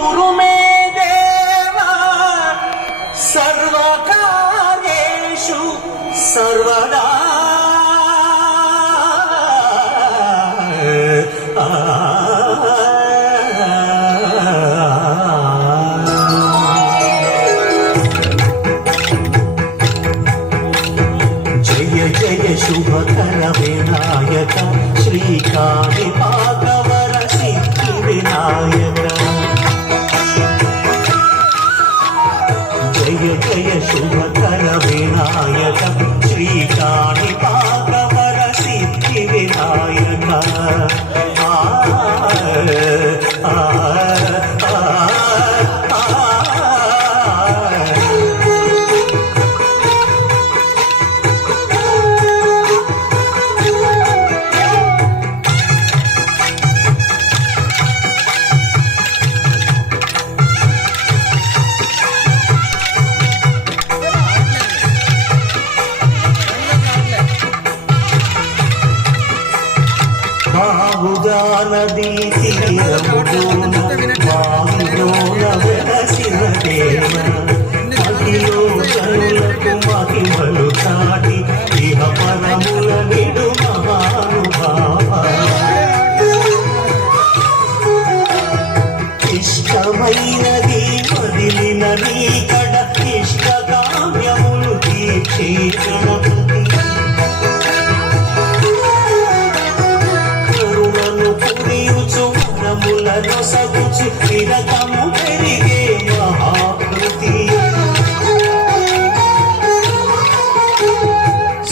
కురు మే దేవా సర్వకార్యేషు సర్వదా జయ జయ శుభకర వినాయక శ్రీకాళిపాకవర సిద్ధి వినాయక జయ జయ శుభకర వినాయక శ్రీకాళిపాకవర సిద్ధి వినాయక నదీ తీరములోన వాయులోన వెలసిన దేవ మహిలో జనులకు మహిమలు చాటి ఇహ పరముల నిడు మహానుభావ ఇష్టమైనది వదిలిన నీ కడ ఇష్ట కామ్యములు తీర్చే గణపతి సగుచు నిరతము పెరిగే మహాకృతి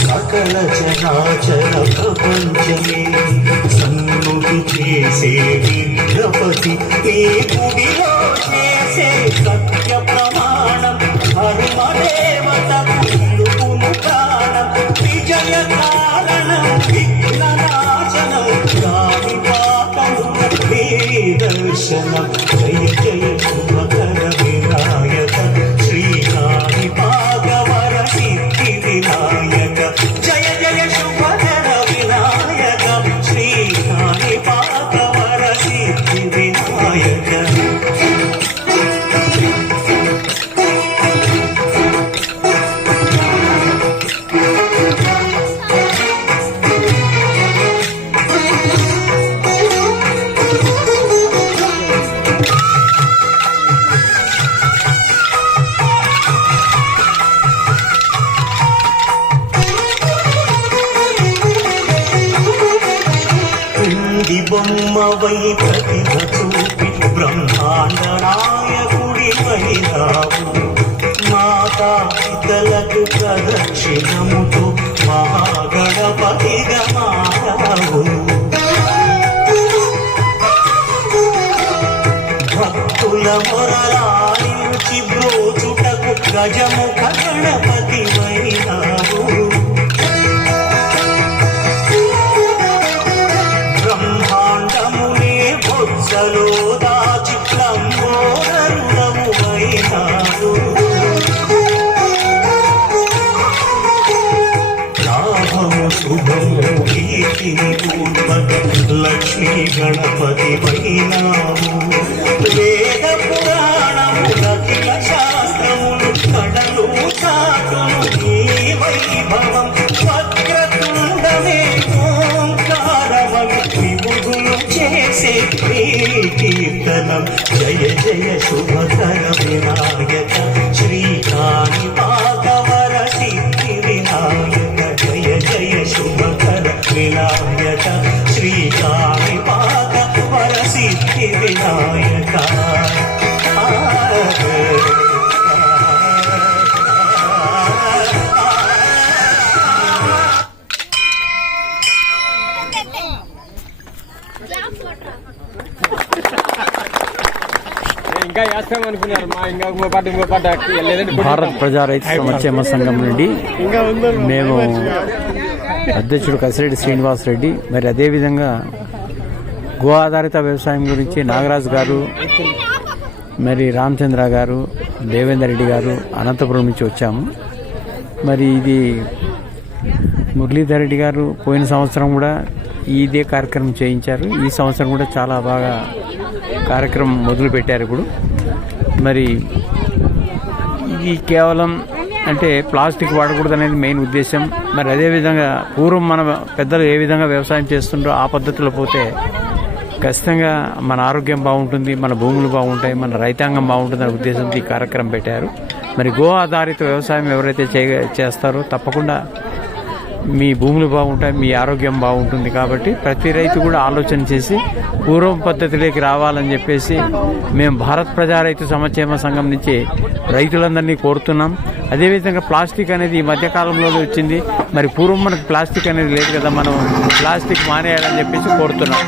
సకల చరాచర ప్రపంచమే సన్నుతి చేసే విగ్రహపతి ఈ గుడిలో చేసే సత్య ప్రమాణం ధర్మదేవతకు నిలుపును ప్రాణం విజయ కారణం విఘ్న నాశనం దర్శనం జయ జయ శుభకర వినాయక శ్రీకాళిపాకవర సిద్ధి వినాయక జయ జయ శుభకర వినాయక శ్రీకాళిపాకవర సిద్ధి వినాయక బొమ్మవై ప్రతిభ చూపి బ్రహ్మాండ నాయకుడి వైరావు మాతా పితలకు ప్రదక్షిణముతో మహాగణపతిగా మారావు భక్తుల మొరలాలించి బ్రోచుటకు గజముఖ గణపతి వైరావు దాచి లంబోదరుడము అయినాడు లాభము శుభము కీర్తిని పూర్వక లక్ష్మీ గణపతి వైనాము వేద పురాణములకిల శాస్త్రములు కడలు సాటును ఈ వైభవం వక్రతుండమే ఓంకారమని విభుగులు చేసే కీర్తనం జయ జయ శుభకర వినాయక శ్రీకాళిపాకవర సిద్ధి వినాయక జయ జయ శుభకర వినాయక శ్రీకాళిపాకవర సిద్ధి వినాయక భారత్ ప్రజా రైతు సంక్షేమ సంఘం నుండి మేము అధ్యక్షుడు కసిరెడ్డి శ్రీనివాసరెడ్డి, మరి అదేవిధంగా గో ఆధారిత వ్యవసాయం గురించి నాగరాజు గారు, మరి రామచంద్ర గారు, దేవేందర్ రెడ్డి గారు అనంతపురం నుంచి వచ్చాము. మరి ఇది మురళీధర్ రెడ్డి గారు పోయిన సంవత్సరం కూడా ఇదే కార్యక్రమం చేయించారు. ఈ సంవత్సరం కూడా చాలా బాగా కార్యక్రమం మొదలుపెట్టారు ఇప్పుడు. మరి ఇది కేవలం అంటే ప్లాస్టిక్ వాడకూడదు అనేది మెయిన్ ఉద్దేశం. మరి అదేవిధంగా పూర్వం మన పెద్దలు ఏ విధంగా వ్యవసాయం చేస్తుండ్రో ఆ పద్ధతిలో పోతే ఖచ్చితంగా మన ఆరోగ్యం బాగుంటుంది, మన భూములు బాగుంటాయి, మన రైతాంగం బాగుంటుందనే ఉద్దేశంతో ఈ కార్యక్రమం పెట్టారు. మరి గో ఆధారిత వ్యవసాయం ఎవరైతే చేస్తారో తప్పకుండా మీ భూములు బాగుంటాయి, మీ ఆరోగ్యం బాగుంటుంది. కాబట్టి ప్రతి రైతు కూడా ఆలోచన చేసి పూర్వం పద్ధతిలోకి రావాలని చెప్పేసి మేము భారత్ ప్రజా రైతు సంక్షేమ సంఘం నుంచి రైతులందరినీ కోరుతున్నాం. అదేవిధంగా ప్లాస్టిక్ అనేది ఈ మధ్యకాలంలో వచ్చింది. మరి పూర్వం మనకు ప్లాస్టిక్ అనేది లేదు కదా, మనం ప్లాస్టిక్ మానేయాలని చెప్పేసి కోరుతున్నాం.